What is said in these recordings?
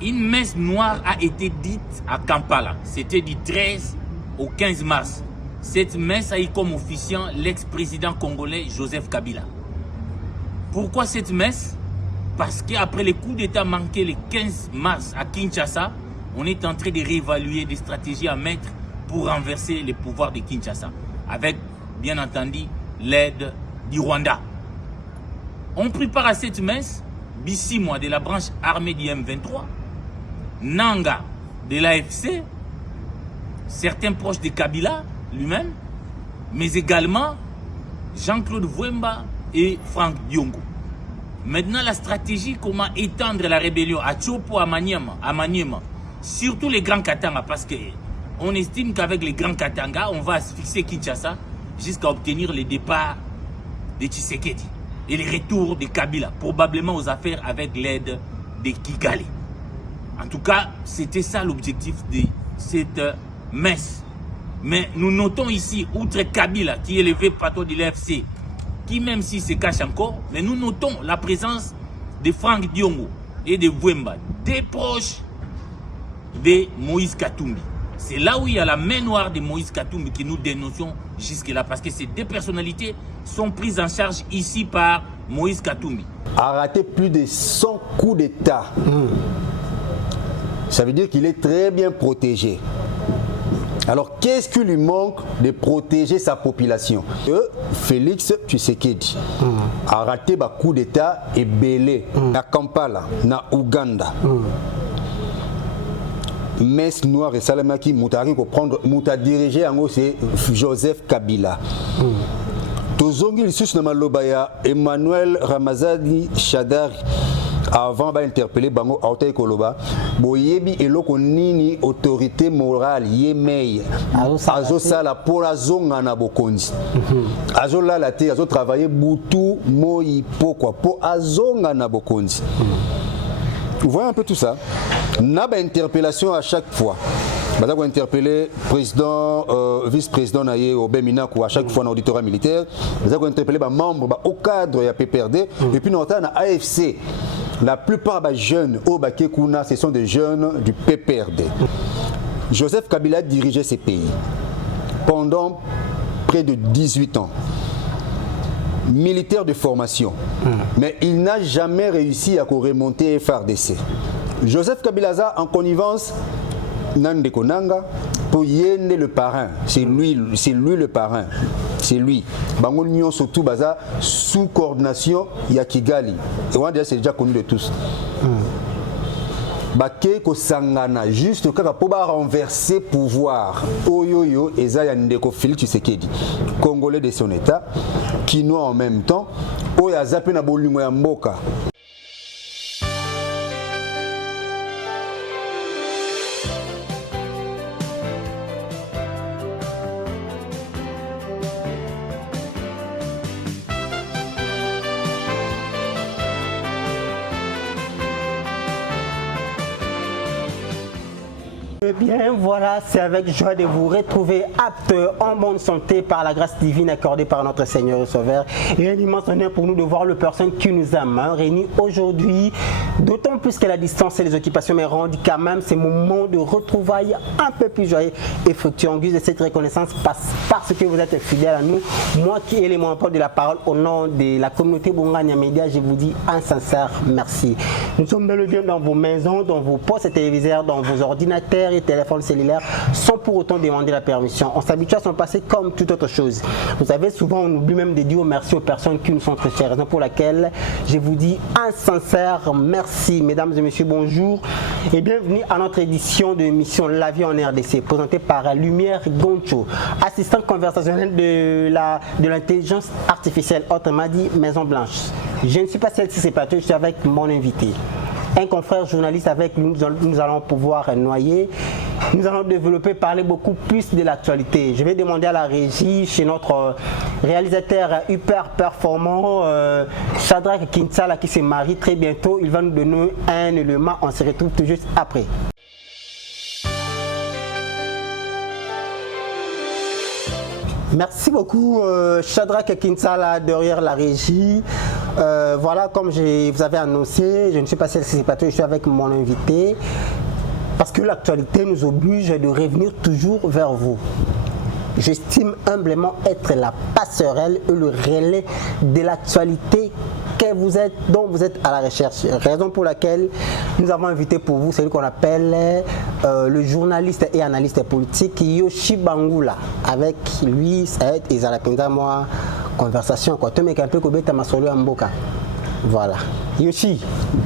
Une messe noire a été dite à Kampala. C'était du 13 au 15 mars. Cette messe a eu comme officiant l'ex-président congolais Joseph Kabila. Pourquoi cette messe? Parce qu'après le coup d'État manqué le 15 mars à Kinshasa, on est en train de réévaluer des stratégies à mettre pour renverser les pouvoirs de Kinshasa. Avec, bien entendu, l'aide du Rwanda. On prépare à cette messe Bissimo de la branche armée du M23, Nanga de l'AFC, certains proches de Kabila lui-même, mais également Jean-Claude Vwemba et Franck Diongo. Maintenant, la stratégie, comment étendre la rébellion à Tchopo, à Maniema, surtout les Grands Katanga, parce qu'on estime qu'avec les Grands Katanga, on va asphyxier Kinshasa jusqu'à obtenir le départ de Tshisekedi et le retour de Kabila, probablement aux affaires avec l'aide de Kigali. En tout cas, c'était ça l'objectif de cette messe. Mais nous notons ici, outre Kabila, qui est le vieux patron de l'AFC, qui même s'il se cache encore, mais nous notons la présence de Franck Diongo et de Vwemba, des proches de Moïse Katumbi. C'est là où il y a la main noire de Moïse Katumbi que nous dénonçons jusque-là, parce que ces deux personnalités sont prises en charge ici par Moïse Katumbi. A raté plus de 100 coups d'État. Ça veut dire qu'il est très bien protégé. Alors, qu'est-ce qui lui manque de protéger sa population? Félix Tshisekedi a raté un coup d'État et belé à Kampala, na Ouganda. Messe noire et Salamaki, Moutari pour prendre, Mouta dirigé en haut, c'est Joseph Kabila. Tozongi l'issus na malobaya Emmanuel Ramazani Shadari. Avant d'interpeller Bango Aotei Koloba, Boyebi eloko nini autorité morale yemei azo sala pour la zonga na bokonzi. Azo la la te azo travailler butu moi pourquoi pour azonga na bokonzi. Vous voyez un peu tout ça. N'a pas interpellation à chaque fois. Bah, on interpeller président, vice-président naïe au Beminakou à chaque fois dans l'auditorat militaire. Bah, on interpeller bah, membres au cadre de PPRD. Et puis, nous avons AFC. La plupart des jeunes au Bakekuna, ce sont des jeunes du PPRD. Joseph Kabila dirigeait ces pays pendant près de 18 ans. Militaire de formation. Mais il n'a jamais réussi à remonter FRDC. Joseph Kabila en connivence, Nande Konanga, pour Yende le parrain. C'est lui le parrain. C'est lui. Bango Nyon surtout baza sous coordination Yakigali. Et on dit c'est déjà connu de tous. Baké ko sangana juste kaka pour renverser pouvoir. Oyoyo Ezaya Ndeko Félix Tshisekedi, Congolais de son état, Kinois en même temps, Oya zappé na bolingo ya mboka. Bien voilà, c'est avec joie de vous retrouver apte en bonne santé par la grâce divine accordée par notre Seigneur et Sauveur. Et un immense honneur pour nous de voir le personne qui nous a réunis aujourd'hui, d'autant plus que la distance et les occupations me rendent quand même ces moments de retrouvailles un peu plus joyeux et fructueux. En guise de cette reconnaissance parce que vous êtes fidèles à nous. Moi qui ai les monopoles de la parole au nom de la communauté Bongania Média, je vous dis un sincère merci. Nous sommes bel et bien dans vos maisons, dans vos postes téléviseurs, dans vos ordinateurs et téléphones cellulaires sans pour autant demander la permission. On s'habitue à s'en passer comme toute autre chose. Vous savez, souvent on oublie même de dire merci aux personnes qui nous sont très chères, raison pour laquelle je vous dis un sincère merci. Mesdames et messieurs, bonjour et bienvenue à notre édition de l'émission La Vie en RDC, présentée par Lumière Goncho, assistante conversationnelle de l'intelligence artificielle, autrement dit Maison Blanche. Je ne suis pas celle-ci, c'est pas tout, je suis avec mon invité. Un confrère journaliste avec nous, nous allons pouvoir noyer. Nous allons développer, parler beaucoup plus de l'actualité. Je vais demander à la régie, chez notre réalisateur hyper performant, Shadrach Kinsala, qui se marie très bientôt. Il va nous donner un élément. On se retrouve tout juste après. Merci beaucoup Shadrack Kinsala derrière la régie. Voilà, comme vous avez annoncé, je ne suis pas célibataire, je suis avec mon invité parce que l'actualité nous oblige de revenir toujours vers vous. J'estime humblement être la passerelle et le relais de l'actualité dont vous êtes à la recherche. Raison pour laquelle nous avons invité pour vous celui qu'on appelle le journaliste et analyste politique Yoshi Bangula. Avec lui, ça va être Izalapinda, moi, conversation. Quoi. Tu m'es un peu comme Tamasolo Mboka. Voilà. Yoshi.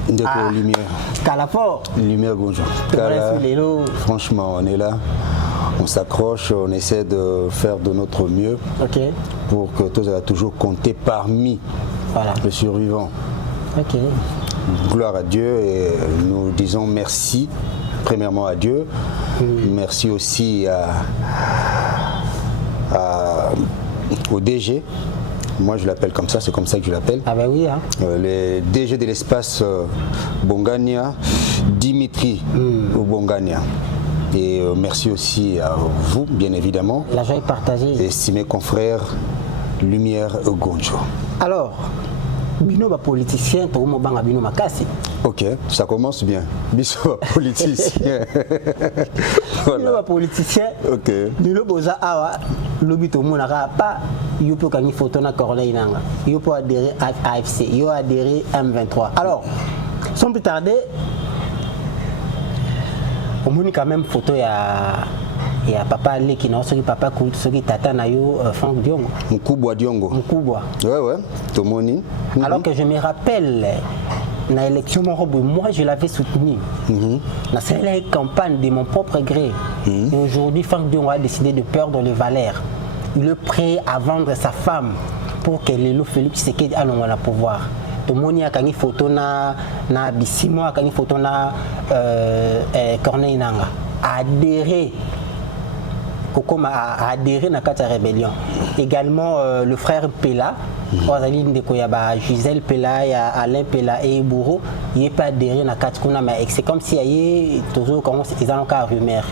Lumière. Calafort. Lumière, bonjour. Franchement, on est là. On s'accroche, on essaie de faire de notre mieux pour que tous aient toujours compté parmi les survivants. Gloire à Dieu et nous disons merci premièrement à Dieu. Merci aussi au DG. Moi je l'appelle comme ça, c'est comme ça que je l'appelle. Ah ben oui. Hein. Le DG de l'espace Bongania, Dimitri Bongania. Et merci aussi à vous, bien évidemment. La joie est partagée. Estimé confrère Lumière Gonjo. Alors, bino ba politicien, to mo banga bino makasi. Ok, ça commence bien. Biso politicien. Bino ba politicien. Ok. Bino boza awa lobi to mo naka pa yopo kangi photo na Corneille nanga. Yopo adhéré à AFC, yo adhéré M23. Alors, sans plus tarder, on moni quand même photo ya papa Leki na soki papa Kout soki tata na yo Franck Diongo. Mkubwa Diongo. Mkubwa. Ouais, tout moni. Alors que je me rappelle na élection moi je l'avais soutenu. Na la campagne de mon propre gré. Et aujourd'hui Franck Diongo a décidé de perdre les valeurs. Il est prêt à vendre sa femme pour que Lelo Félix Tshisekedi ait le pouvoir. Tout le monde a une photo na Bissimo, a une photo na Corneille Nanga. Adhéré à la rébellion. Également le frère Pela, Gisèle Pela, Alain Pela et Bourreau, il n'est pas adhéré à la mais c'est comme si il y a toujours un rumeur.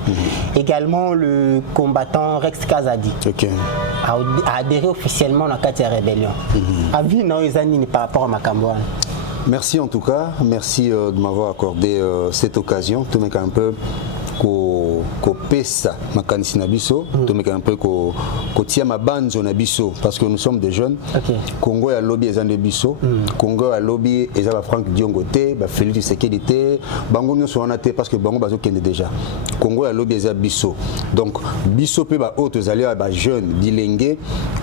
Également le combattant Rex Kazadi a adhéré officiellement à la rébellion. Avis non par rapport à Makambouane. Merci en tout cas, merci de m'avoir accordé cette occasion. Tout le monde un peu ko pesa makanisi na biso to meka un peu ko tia mabanzo na biso parce que nous sommes des jeunes. Congo ya lobby ezande biso, Congo ya lobby ezaba Franck Diongo te, ba Félix Tshisekedi te, bango nyonso wana te parce que bango bazo kende déjà. Congo ya lobby ezaba biso. Donc biso pe ba autres zali ba jeunes bilenge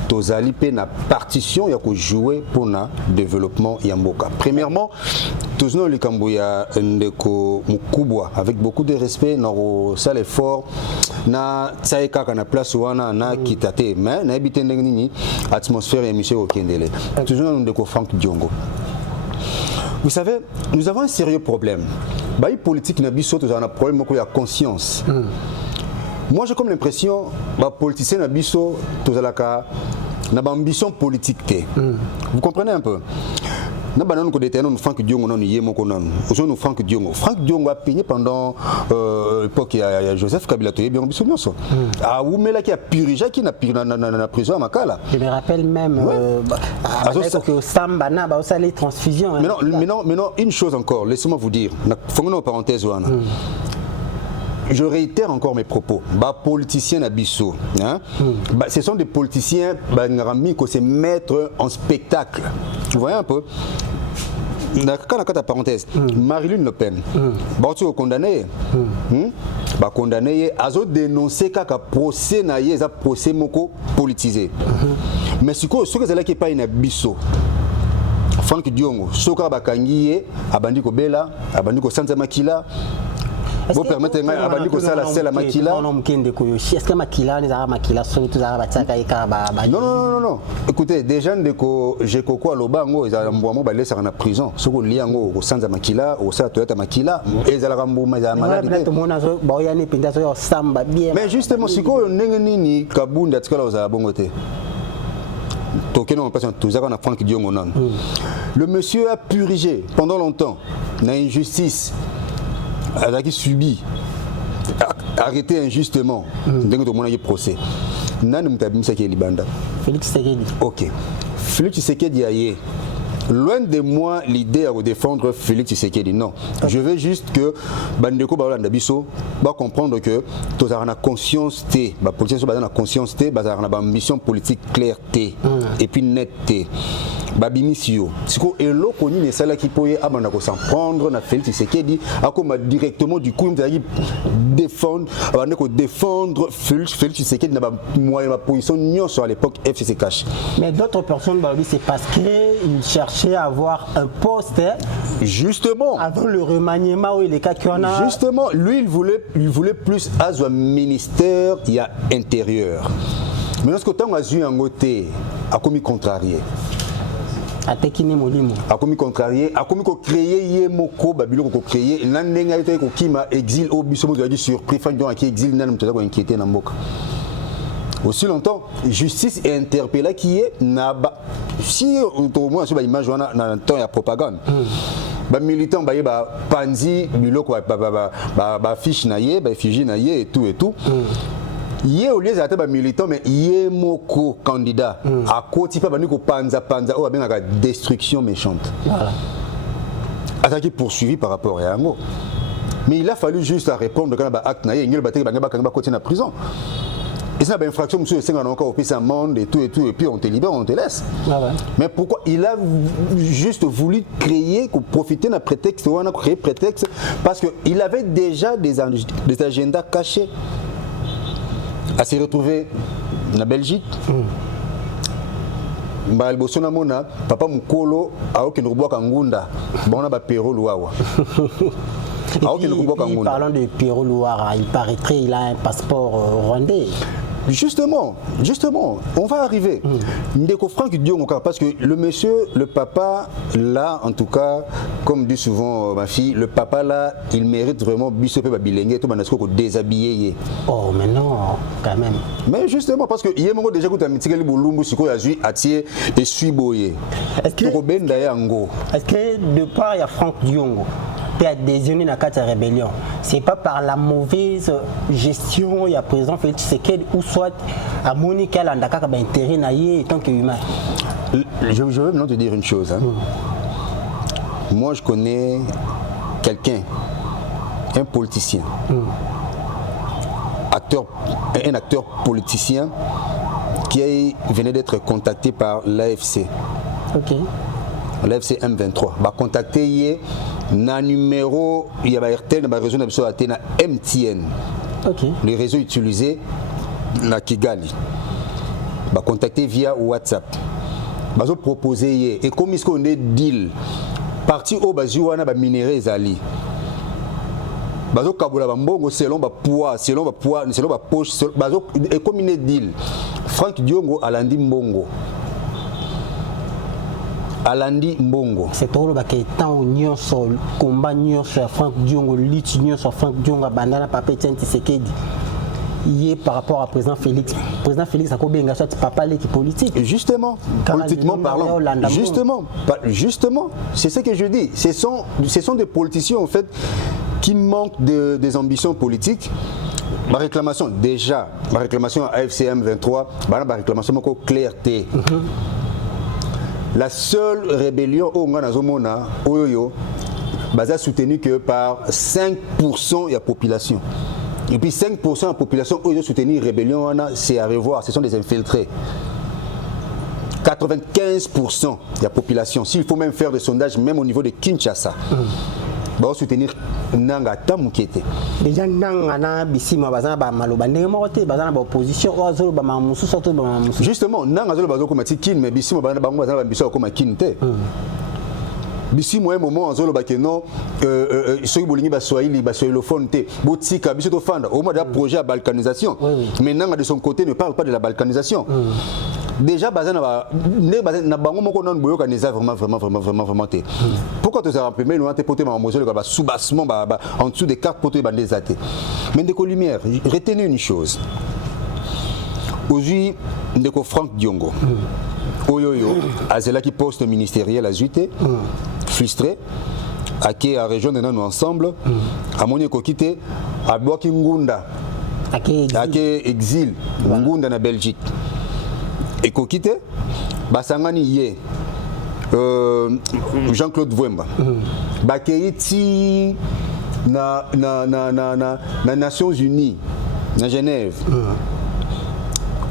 tozali pe na partition ya ko jouer pour na développement ya mboka. Premièrement, tozno likambo ya ndeko Mukubwa avec beaucoup de respect na ça l'effort na tsaika kana place wana na kitate mais na habité nini atmosphère et monsieur okendele toujours nous de Franck Diongo. Vous savez, nous avons un sérieux problème. Bah politique na biso tous un problème ko ya conscience. Moi j'ai comme l'impression bah politicien na biso tous alaka na ambition politique té. Vous comprenez un peu? Nous avons Franck Diongo, nous Franck Diongo. Franck Diongo a payé pendant l'époque de Joseph Kabila. Ah, où mais là qui a purgé qui n'a pris dans la prison à Makala. Je me rappelle même que Samba n'a pas les transfusions. Mais non, une chose encore, laissez-moi vous dire. Faisons une parenthèse. Je réitère encore mes propos. Politiciens Nabisso, ce sont des politiciens qui se mettent en spectacle. Vous voyez un peu? Parenthèse, Marine Le Pen, condamné, condamné, a dénoncé qu'un procès un procès politisé. Mais ce que qui pas une Nabisso. Franck Diongo, Soka Bakangiye, Abandiko Bela, Abandiko Santa Makila. Vous permettez de la Makila. Est-ce que Makila, les Arabes Makila, sont tous Arabes Non. Écoutez, des gens de Jekoko à Lobango, ils ont laissé en prison. Ce qu'on lit au Sanza Makila, au Toyota Makila, et ils ont malade. Mais justement, si vous avez Kabunda, le monsieur a purgé pendant longtemps l'injustice. Elle a subi, arrêté injustement, dans le procès. nani mutabimisa ki libanda Félix Tshisekedi. OK. Félix Tshisekedi aye. Loin de moi l'idée à défendre Félix Tshisekedi. Non. Okay. Je veux juste que Bandeko Baolanda Bisso va comprendre que tous avons la conscience T, la politique sur la conscience T, base na ambition politique claire T et puis nette T. Babimisio. Siko elo koni ne sala ki poye abanda ko s'en prendre na Félix Tshisekedi akoma directement du coup défendre abanda ko défendre Félix Tshisekedi na ba moyen ma position nyonso à l'époque FCC cash. Mais d'autres personnes bah, c'est parce qu'ils cherchaient à avoir un poste justement avant le remaniement où il est cas qu'on a justement lui il voulait plus à un ministère il y a intérieur. Mais lorsque tant a eu un côté a commis contrarié a commis contrarié, a commis créer yemoko babilo ko créer nandenga ite ko kima exil au biso mo di surpris fan donc qui exil nan mutata ko inquiéter na mboka. Aussi longtemps justice est interpellée qui est naba si au moins sur ba image na temps ya propagande. Ba militant ba ba panzi biloko ba fiche na ye ba effigie na ye et tout. Yé au lieu d'être militant mais yé moko candidat à côté pas bani ko panza oh abenga destruction méchante. Voilà. Attaqué poursuivi par rapport à Yango. Mais il a fallu juste à répondre quand ba acte na yé ngel baté banga ba côté na prison. Et ça ba infraction monsieur 5 ans encore au pays amende et tout et puis on te libère on te laisse. Ah ouais. Mais pourquoi il a juste voulu créer qu'on profiter d'un prétexte ou on a créé prétexte parce que il avait déjà des agendas cachés. À se retrouver en Belgique. Mbal bosona mona papa mukolo aoke nruboka ngunda bona ba Pero Luawa. Aoke nruboka ngunda. Parlant de Pero Luawa, il paraîtrait il a un passeport rwandais. Justement, on va arriver. Ndeko Franck Diongo parce que le monsieur, le papa là en tout cas, comme dit souvent ma fille, le papa là, il mérite vraiment bisope babilenge tout banasko déshabiller. Oh mais non, quand même. Mais justement parce que hier mongo déjà quand mitikeli bolumbu siko yazui atie et suis boyé. Est-ce que de part il y a Franck Diongo qui a adhésionné dans la rébellion, c'est pas par la mauvaise gestion il y a président Félix Tshisekedi ou soit à Monica Landaka qui a intérêt naïe tant qu'humain. Je veux maintenant te dire une chose. Hein. Moi je connais quelqu'un, un politicien, un acteur politicien qui venait d'être contacté par l'AFC. Ok. L'AFC M23 va contacter hier na numéro il y a RTL na réseau na biso na MTN. OK. Le réseau utilisé na Kigali. Va contacter via WhatsApp. Va proposer hier et comme on est deal parti au bazuana ba minerais ezali. Bazo kabula ba mbongo selon ba poids, selon ba poche, bazo et comme il est deal. Franck Diongo alandi mbongo. Alandi Mbongo. C'est tout le baquet tant union sur combat union sur Franck Diongo, lutte union sur Franck Diongo, bandana papa Tshisekedi. Hier par rapport à président Félix a combien engagé papa l'équipe politique. Justement, politiquement parlant. Justement, c'est ce que je dis. Ce sont des politiciens en fait qui manquent des ambitions politiques. Ma réclamation déjà, ma réclamation à AFCM 23, ma réclamation clarté. La seule rébellion au Nganazomona, Oyoyo, est soutenue que par 5% de la population. Et puis 5% de la population, Oyoyo soutenue rébellion, c'est à revoir, ce sont des infiltrés. 95% de la population, s'il faut même faire des sondages, même au niveau de Kinshasa, va soutenir Nanga Tamukete. Déjà, Nanga Bissima Bazana Maloba, Némoté, Bazana opposition, Oazolo Bamamusu, surtout Bamamusu. Justement, Nanga Zolo Bazo comme Kin, mais Bissima Bazana Bissau comme Kinte. Bissimo un moment, Zolo Bakeno, ceux qui boulingent Bassoili, Bassoilophone, Botsika, Bissoto Fanda, au moins d'un projet à balkanisation. Mais Nanga de son côté ne parle pas de la balkanisation. Déjà bazana na bango moko non boyo kanisa vraiment té. Pourquoi tu as imprimé nous poté ma mozo le soubassement en dessous des cartes poté bandé zaté. Mais de lumière, retenez une chose. Aujourd'hui ndeko Franck Diongo. Oyoyo azela qui poste ministériel azuité frustré à qui a rejoindre nous ensemble à moni ko kité à Boaki Ngunda ake exil ngunda na Belgique et kokite basangani ye Jean-Claude Vwemba bakeiti na Nations Unies na Genève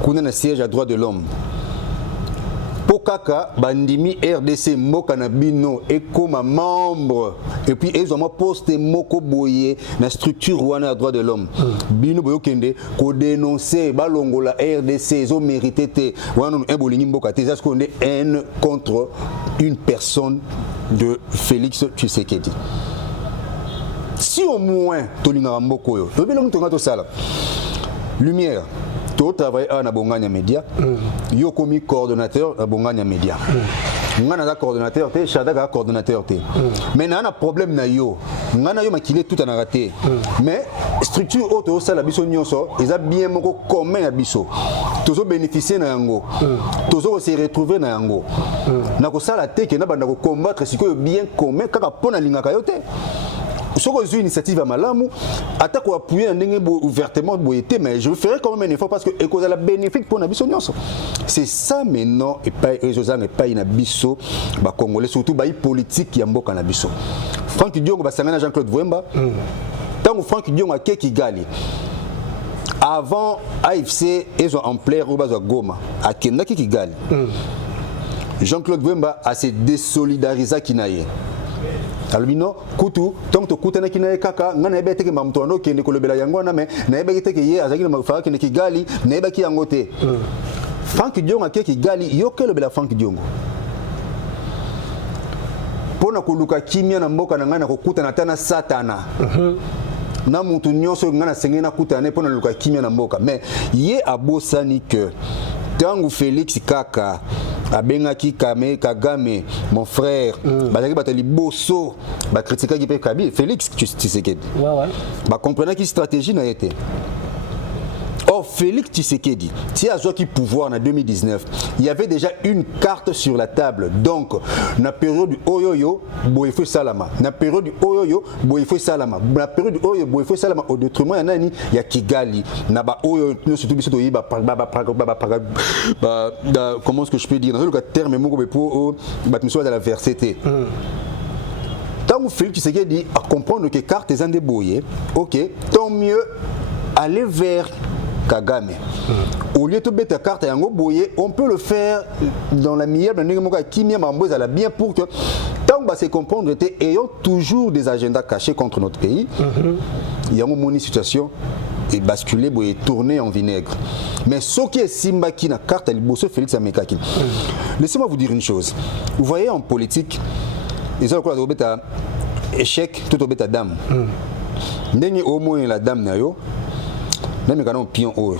kuna na siège à droit de l'homme Pokaka bandimi RDC moka na bino et comme membre et puis ils ont posté moko boye na structure wana à droit de l'homme bino boyo kende ko dénoncer balongola RDC ils ont mérité te wana un bolingi mboka te ça ce qu'on est haine contre une personne de Félix Tshisekedi. Si au moins tolinga mboko yo to bilongo tonga to sala lumière to travailler à Bongania Média yo komi coordonnateur à Bongania Média ngana za coordonnateur te Chada ga coordonnateur te mais na problème na yo ngana yo makile tout en raté mais structure auto sala biso nyonso eza bien moko commun ya biso tozo bénéficier na yango tozo se retrouver na yango na ko sala te ke na banda ko combattre siko bien commun kaka pona lingaka yo te. Si vous avez une initiative à Malamu, attaque ou appuyer ouvertement, mais je ferai quand même un effort parce que c'est la bénéfique pour Nabiso. C'est ça maintenant, et pas une abisso, Congolais, surtout les politiques qui ont Nabiso. Franck Diongo, Jean-Claude Vwemba, tant que Franck Diongo a Kigali, avant AFC, ils ont en plaire au Bazo Goma, à Kendaki Kigali. Jean-Claude Vwemba a se désolidarisé Kinaye. Albino kutu donc to kutana kina kaka ngana ebe teke mamtondo kende kolobela yango na me na ebe teke ye azaki na mafaka kende Kigali na ebe ki yango te Franck Diongo ake Kigali yoke lobela Franck Diongo pona koluka kimia na mboka na ngana kokutana tana satana na mutu nyonso ngana sengena kutana pona luka kimia na mboka mais ye abosani que tangu Félix Kaka abengaki Kagame mon frère bazaki batali boso ba critiquer qui peut Kabila Félix Tshisekedi ba comprendre qui stratégie na été. Or Félix Tshisekedi si a qui pouvoir en 2019 il y avait déjà une carte sur la table donc na période du oyoyo boyefo salama na période du oyoyo boyefo salama na période du oyoyo boyefo salama au détriment ya nani ya Kigali na ba oyo surtout biso to yiba comment est-ce que je peux dire dans le terme moko pour batmiso de la versete. Tant que Félix Tshisekedi à comprendre que carte est en déboyé OK tant mieux aller vers Kagame. Au lieu de mettre ta carte en boye, on peut le faire dans la meilleure manière qui la bien pour que tant que se comprendre ayant toujours des agendas cachés contre notre pays. Il y a une situation et basculer et tourner en vinaigre. Mais ce qui est Simba qui n'a carte elle bosse Félix Amekaki. Laissez-moi vous dire une chose. Vous voyez en politique, ils ont quoi à échec tout au bêta dame. Ndenge au moins la dame na yo. Même quand on pion haut.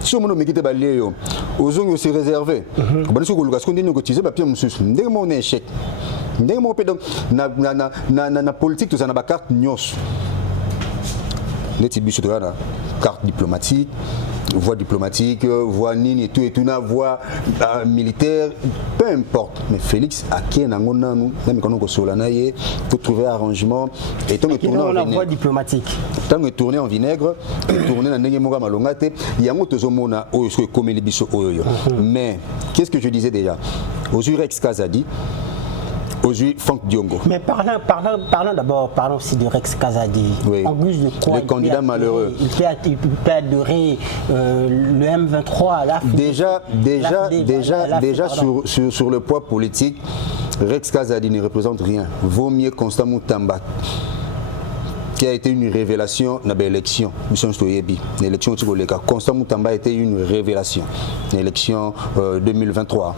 Si on me quitte balé yo, aux ongles c'est réservé. Bon si on le gascon nous cotiser ba pion monsieur. Ndenge mon échec. Ndenge mon pédon na politique tout ça na ba carte nyos. Neti biso to na carte diplomatique, voie nini et tout na voie militaire, peu importe. Mais Félix a qui nango nanu, même quand on ko solana ye, pour trouver arrangement et tant que tourner en vinaigre. Voie diplomatique. Tant que tourner en vinaigre, tourner na ndenge moka malongate, yango tozomona o ce comme les biso oyo. Mais qu'est-ce que je disais déjà? Aujourd'hui Rex Kazadi aujourd'hui Franck Diongo. Mais parlons d'abord, parlons aussi de Rex Kazadi. Oui. En guise de quoi le candidat malheureux. Il peut adorer le M23. Déjà sur le poids politique, Rex Kazadi ne représente rien. Vaut mieux Constant Moutamba, qui a été une révélation dans l'élection. L'élection Constant Moutamba a été une révélation. L'élection 2023.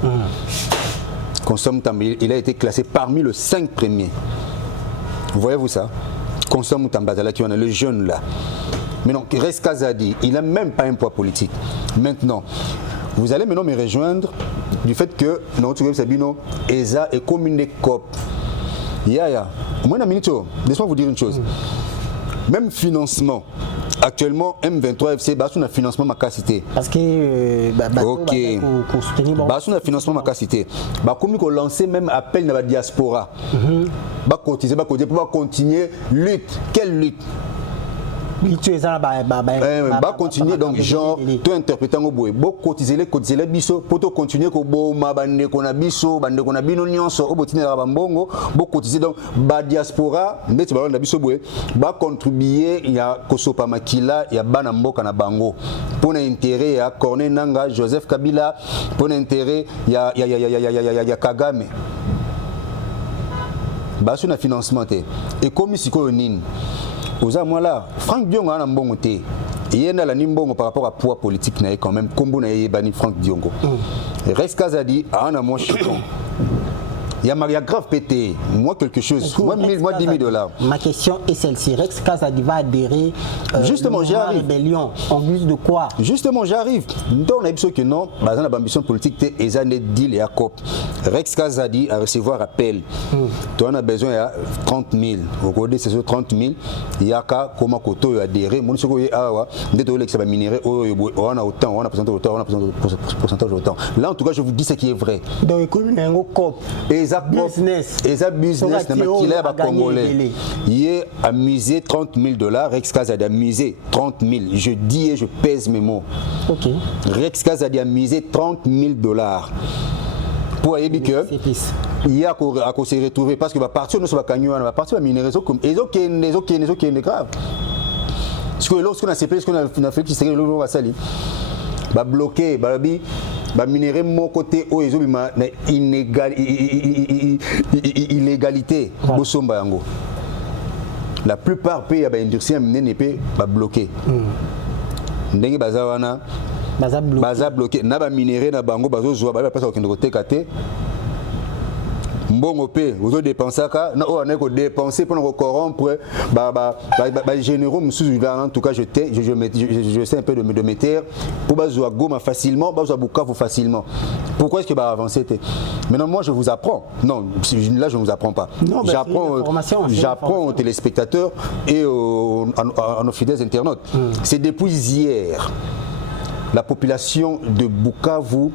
Constant Moutamba, il a été classé parmi les 5 premiers. Voyez-vous ça? Constant Moutamba, le jeune là. Mais non, Rex Kazadi, il n'a même pas un poids politique. Maintenant, vous allez maintenant me rejoindre du fait que notre Sabino, ESA est comme une COP. Moi, laissez-moi vous dire une chose. Même financement. Actuellement, M23 FC, bah, un financement ma capacité. Parce que ok. Bah, un financement ma capacité. Bah, comme on lancé même appel dans la diaspora. Bah, cotiser, bah, pour continuer lutte. Quelle lutte? continuer donc genre tout interprétant au bout beau cotiser les biso pour continuer ko boma bande ko na biso bande ko na bino nyonso o botine la bambongo beau cotiser donc ba diaspora ndeti ba na biso boye ba contribuer ya kosopa makila ya bana mboka na bango pour l'intérêt ya Corneille Nangaa Joseph Kabila pour l'intérêt ya Kagame ba sur na financement te et comme siko nini oza moi là Franck Diongo ana mbongo te yenda la nimbongo par rapport à poids politique na quand même kombo na yebani Franck Diongo Rex Kazadi ana moi chiton il y a grave pété moi quelque chose moi 10 000 dollars. Ma question est celle-ci. Rex Kazadi va adhérer justement j'arrive rébellion en guise de quoi? Justement j'arrive donc on a dit que non basé na ambition politique te ezane deal et à cop Rex Kazadi à recevoir appel toi on a besoin de 30 000 au code c'est 30 000 il y a ka comment koto adhérer mon soko awa ndeto le que ça va minérer on a autant on a pourcentage autant là en tout cas je vous dis ce qui est vrai donc écoute un cop business na makila ba congolais il est amusé 30 000 dollars Rex Kazadi amusé 30 000 je dis et je pèse mes mots. OK. Rex Kazadi amusé 30 000 dollars pour aider que il y a à se retrouver parce que va partir nous va cagnon va partir va minérer comme les autres grave parce que lorsqu'on a CP ce qu'on a fait qui serait le va sali va bloquer balabi ba minérer mon côté au ezobima na illégalité bosomba yango la plupart pays ba industrie ne peut pas bloquer ndenge bazawana baza bloquer na ba minérer na bango bazozwa ba pesa okende koteka te mbongo pe vous dépenser ka na on a ko dépenser pour nous corrompre ba généraux musuzu là en tout cas je sais un peu de me taire pour bazwa Goma facilement bazwa Bukavu facilement pourquoi est-ce que ba avancer maintenant moi je vous apprends non là je ne vous apprends pas j'apprends aux téléspectateurs et à nos fidèles internautes c'est depuis hier la population de Bukavu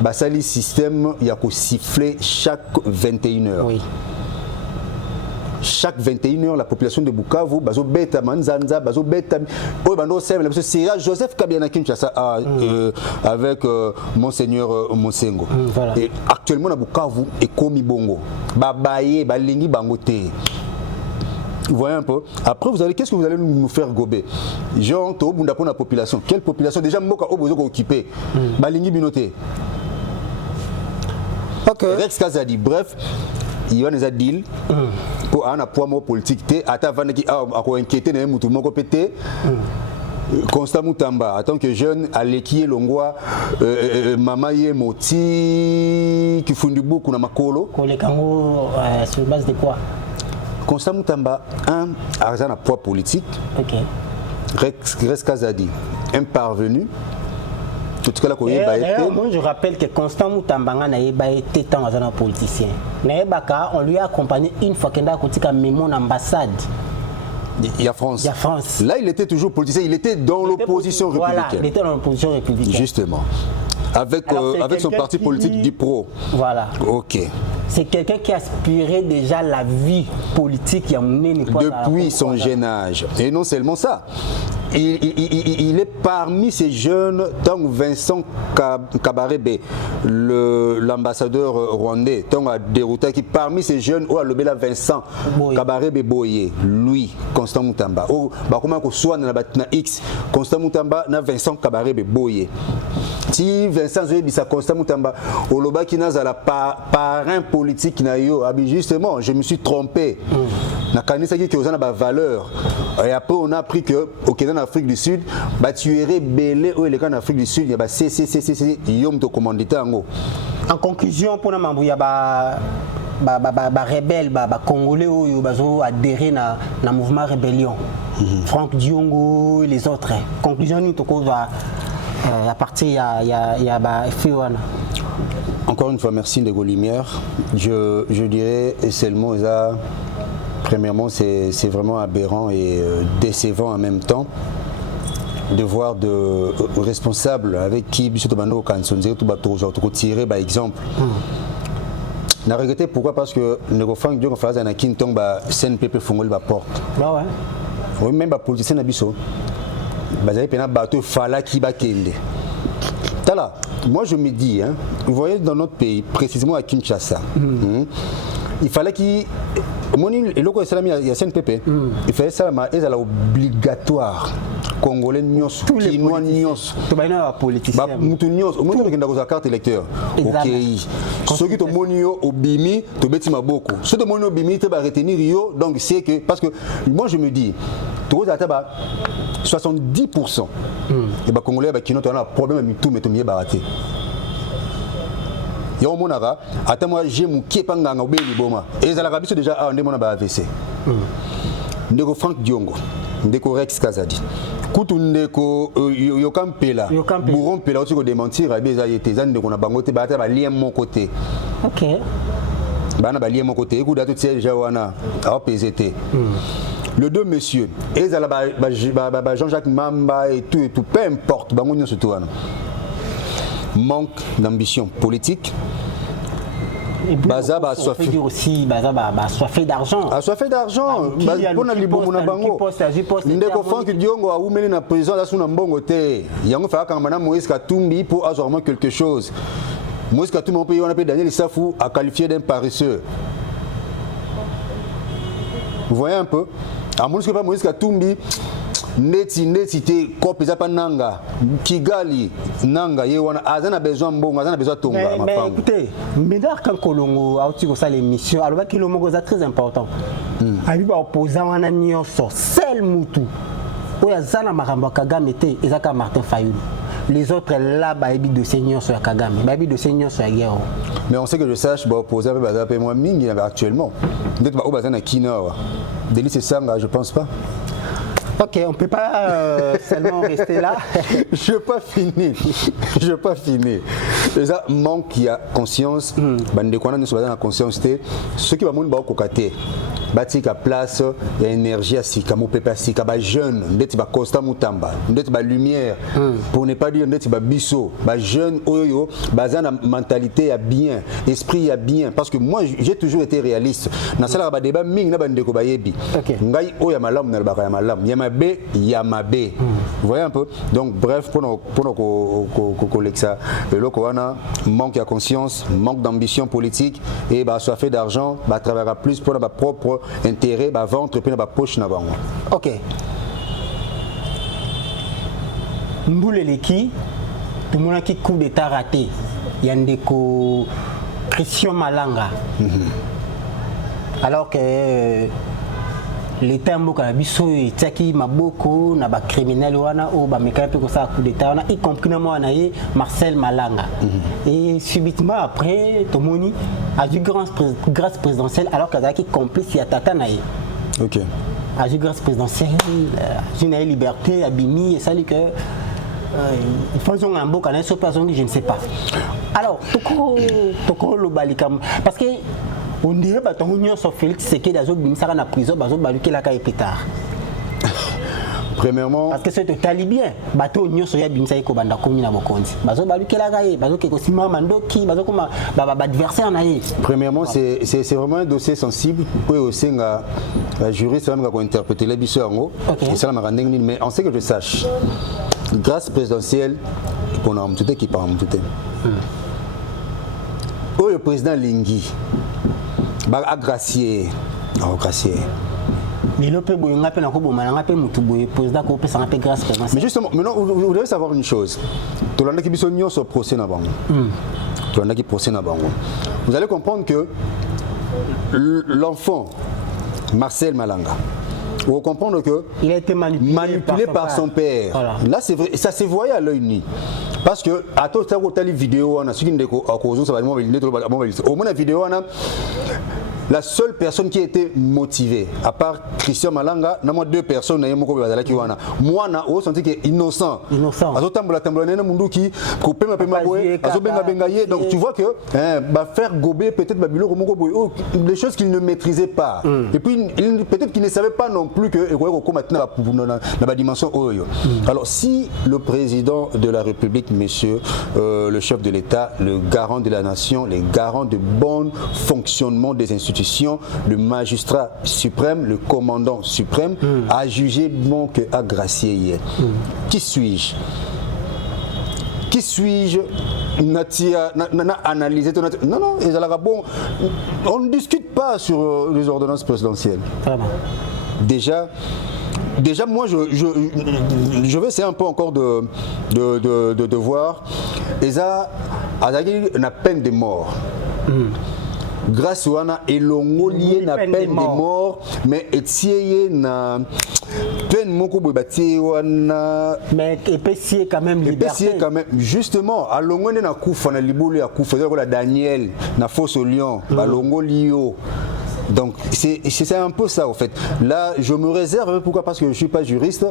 basali système il y a qu'au siffler chaque 21h. Oui. Chaque 21h la population de Bukavu bazo beta manzanza bazo beta oh bando c'est Joseph Kabila Kinshasa avec monseigneur Monsengo. Voilà. Et actuellement na Bukavu et komi bongo babaye balingi bangote. Vous voyez un peu. Après, qu'est-ce que vous allez nous faire gober? Genre, tu as pour la population. Quelle population? Déjà, Moka Obozo occupé. Balingi Binoté. Ok. Rex Kazadi. Bref, il y a des deals pour un poids politique. Attends, qui a inquiété, il y a un pété. Constant Moutamba, en tant que jeune, Aleki Longwa, Mama Moti, qui font du beaucoup dans Makolo. Sur base de quoi? Constant Moutamba, un argent à poids politique. Ok. Rex Kazadi, un parvenu. Tout cas, moi je rappelle que Constant Moutamba n'a pas été tant un politicien. On lui a accompagné une fois qu'il a côté mon ambassade. Il y a France. Là, il était toujours politicien. Il était dans l'opposition républicaine. Voilà, il était dans l'opposition républicaine. Justement. Avec son parti politique du PRO. Voilà. Ok. C'est quelqu'un qui aspirait déjà la vie politique depuis son jeune âge. Et non seulement ça. Il est parmi ces jeunes, tant Vincent Kabarebe, l'ambassadeur rwandais, tant à Deruta, qui parmi ces jeunes, oh, le Vincent Kabarebe Boye, lui, Constant Moutamba. Oh, bah comment qu'on soit dans la X, Constant Moutamba, na Vincent Kabarebe Boye. Si Vincent Zoébissa Constant Moutamba, au Loba qui n'a la parrain politique na yo, justement, je me suis trompé. Na kanisa qui a une valeur. Et après on a appris que au Kenya en Afrique du Sud, bah tu es rebellé au en Afrique du Sud, il y a bah c'est yom to commandité ango. En conclusion pour na mambuya ba rebelle congolais ou bazo adhérer na mouvement rébellion. Franck Diongo et les autres. Conclusion nous toko va à partir il y a Fiwana. Encore une fois merci de Golimière. Je dirais seulement ça. Premièrement, c'est vraiment aberrant et décevant en même temps de voir de responsables avec qui Bissot Bando Kansonze tout bateau tirer par exemple. On a regretté pourquoi parce que Franck Diongo faisait un kinton ba CNPP Fongol ba porte. Ah ouais. Oui, même les politiciens n'abisso. Bazali pena bateau fala qui va kende. Tala, moi je me dis, hein, vous voyez dans notre pays, précisément à Kinshasa, il fallait qu'il. Et le il y a CNPP. Il fallait ça, mais c'est obligatoire. Congolais nyos, Kinois nyos. Tu vas aller politicien. Mutu nyos. Au moins tu as une carte électeur. Ok. Ceux qui te monio au bimi, tu beti maboko. Ceux qui te monio au bimi, tu vas retenir Rio. Donc c'est que parce que moi je me dis, tu vois 70%. Et bah Congolais bah Kinois tu as un problème avec tout mais tu m'y es baraté. Yo monara ata moi j'ai mon kepanga ngobeli boma et za la rabiso déjà a ndé mona ba AVC ndeko Frank Diongo ndeko Rex Kazadi kutu ndeko yo kampela buron pela aussi ko démentir a beza yete za ndeko na bango te ba ta ba lien mon côté. OK Bana ba lien mon côté ku datu tse déjà wana a PZT. Le deux messieurs et za la ba Jean-Jacques Mamba et tout peu importe bango nyo surtout wana. Manque d'ambition politique. Baza soifé aussi, Baza soifé d'argent. Soifé d'argent. Pona libomo na bango. Ndeko Frank Diongo a oumeli na prison là sous na mbongo te. Yango fa kangana Moïse Katumbi pour avoir quelque chose. Moïse Katumbi on peut appeler Daniel Safou a qualifié d'un paresseux. Vous voyez un peu. À Moïse Katumbi neti te kopi za nanga Kigali nanga ye wana azana besoin mbongo azana besoin tonga mais écoutez Médard quand Kolongo a aussi ça l'émission alors que le mot est très important abi ba opposant wana nyonso sel mutu oya zana makambo Kagame te ezaka Martin Fayulu les autres là ba ebi de seigneur sur Kagame ba ebi de seigneur sur guerre. Mais on sait que je sache ba opposant ba za pe moi mingi actuellement peut-être ba obazana Kino Delis et Sanga je pense pas. Ok, on ne peut pas seulement rester là. Je n'ai pas fini. Je n'ai pas fini. Ça manque il y a conscience. Bande qu'on a nous la conscience. Ce qui va nous faire cocater. Bâtir la place, il y a énergie à sika, mon pépé à sika, bah jeune, d'être bah constant mutamba, d'être bah lumière, pour ne pas dire d'être bah bisso, bah jeune oyo, bah zana mentalité à bien, esprit à bien, parce que moi j'ai toujours été réaliste. Dans ça là bah débat ming na bande ko ba yebi. Ngai oya malam na ba ya malam, yamabe yamabe. Vous voyez un peu. Donc bref pour nos collecta, le loko wana manque de conscience, manque d'ambition politique et bah soifé d'argent, bah travaillera plus pour notre propre intérêt ba ventre puis na ba poche na bango. OK. Mboule leki tout monde qui coup d'état raté. Yandeko Christian Malanga. Alors que l'état mboka biso etaki maboko na ba criminel wana o ba mekana pe ko sa coup d'état wana y compris na moi na Marcel Malanga. Et subitement après Tomoni a eu grâce présidentielle alors qu'Azaki complice y attaquant na ye. OK. A eu grâce présidentielle, une liberté abimi et ça dit que ils font un beau canal sur personne je ne sais pas. Alors toko lo balikam parce que on dirait que l'Union sur Félix Tshisekedi a été en prison, il a été en prison. Premièrement, parce que c'est talibien. Bato Union sur Bimsa et Kobanda Komi na Bokonzi. Bazo baluke la gaye, bazo ke kosima mandoki, bazo kuma adversaire na ye. Premièrement, c'est vraiment un dossier sensible pour aussi la juriste même qui interpréter les biso en et ça la rending mais on sait que je sache. Grâce présidentielle pour nous tout qui parle tout. Le président Lingui a gracié. Mais le président grâce. Mais justement, maintenant, vous devez savoir une chose. Tout le monde qui est sur procès na bango. Tout le monde qui procès na bango. Vous allez comprendre que l'enfant Marcel Malanga, vous comprendre que il a été manipulé par son père. Voilà. Là, c'est vrai, ça se voyait à l'œil nu. Parce que à tout ça, quand vidéo, on a suivi au moins la vidéo, on a la seule personne qui a été motivée, à part Christian Malanga, nous avons deux personnes qui ont moi, on senti qu'il est innocent. Donc tu vois que faire gober peut-être des choses qu'il ne maîtrisait pas. Et puis peut-être qu'il ne savait pas non plus que la dimension. Alors si le président de la République, monsieur le chef de l'État, le garant de la nation, les garants de bon fonctionnement des institutions, Constitution, le magistrat suprême, le commandant suprême, a jugé bon que a gracié hier. Qui suis-je? Qui suis-je? Analyser ton... Non, bon, on ne discute pas sur les ordonnances présidentielles. Déjà, moi, je vais essayer un peu encore de voir. Et ça, a peine de mort. Grâce à Wana, elongo lié na peine de mort, mais etiye na peine moko bobati wana. Mais épicier quand même liberté. Quand même, justement, alongo na kufa na libulu ya kufa, la Daniel na fosse au lion, balongo lio. Donc c'est un peu ça en fait. Là, je me réserve, pourquoi? Parce que je ne suis pas juriste,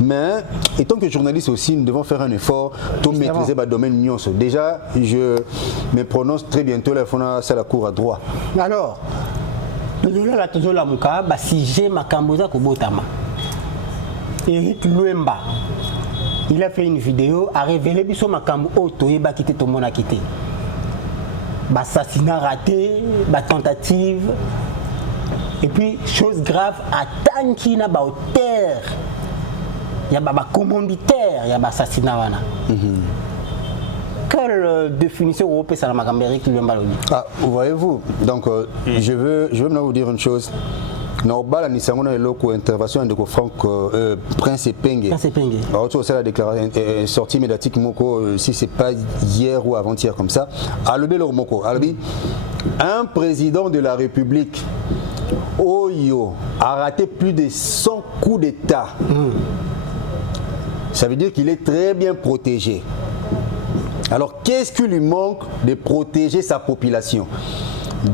mais étant que journaliste aussi, nous devons faire un effort pour maîtriser le domaine nuance. Déjà, je me prononce très bientôt, là, il faut à la cour à droit. Alors, si j'ai ma Kamboza Kobotama, Eric Luemba, il a fait une vidéo à révéler que ma Kambo Otoyeba quitté tout le monde a quitté. Assassinat raté, tentative. Et puis, chose grave, à Tankina, terre, il y a un commanditaire, il y a un assassinat. Quelle définition vous pouvez faire dans l'Amérique? Voyez-vous, donc je veux maintenant vous dire une chose. Dans la intervention de Franck Prince Penge. C'est la déclaration sortie médiatique si c'est pas hier ou avant-hier comme ça. Un président de la République Oyo a raté plus de 100 coups d'État. Ça veut dire qu'il est très bien protégé. Alors qu'est-ce qui lui manque de protéger sa population?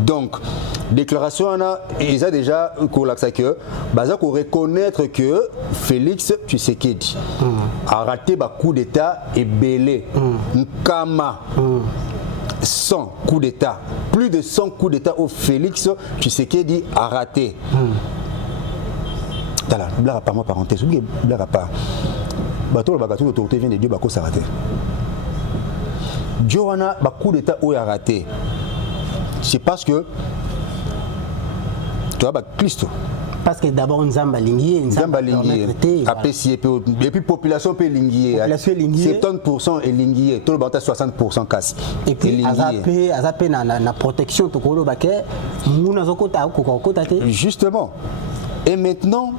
Donc, déclaration ils ont déjà reconnaître que Félix Tshisekedi a raté un coup d'État et belé. Nkama 100 coups d'État, plus de 100 coups d'État au Félix Tshisekedi a raté. Blague à part, moi parenthèse, blague à part. Bateau le bagatou l'autorité vient de Dieu, Bako s'est raté. Johanna, un coup d'État où il a raté. C'est parce que tu as Christo. Parce que d'abord nous avons lingué, et puis population peut linguer. 70% est lingué, tout le monde 60% casse. Et puis azapé na protection to kolo baké, nous nazokota kokota. Justement. Et maintenant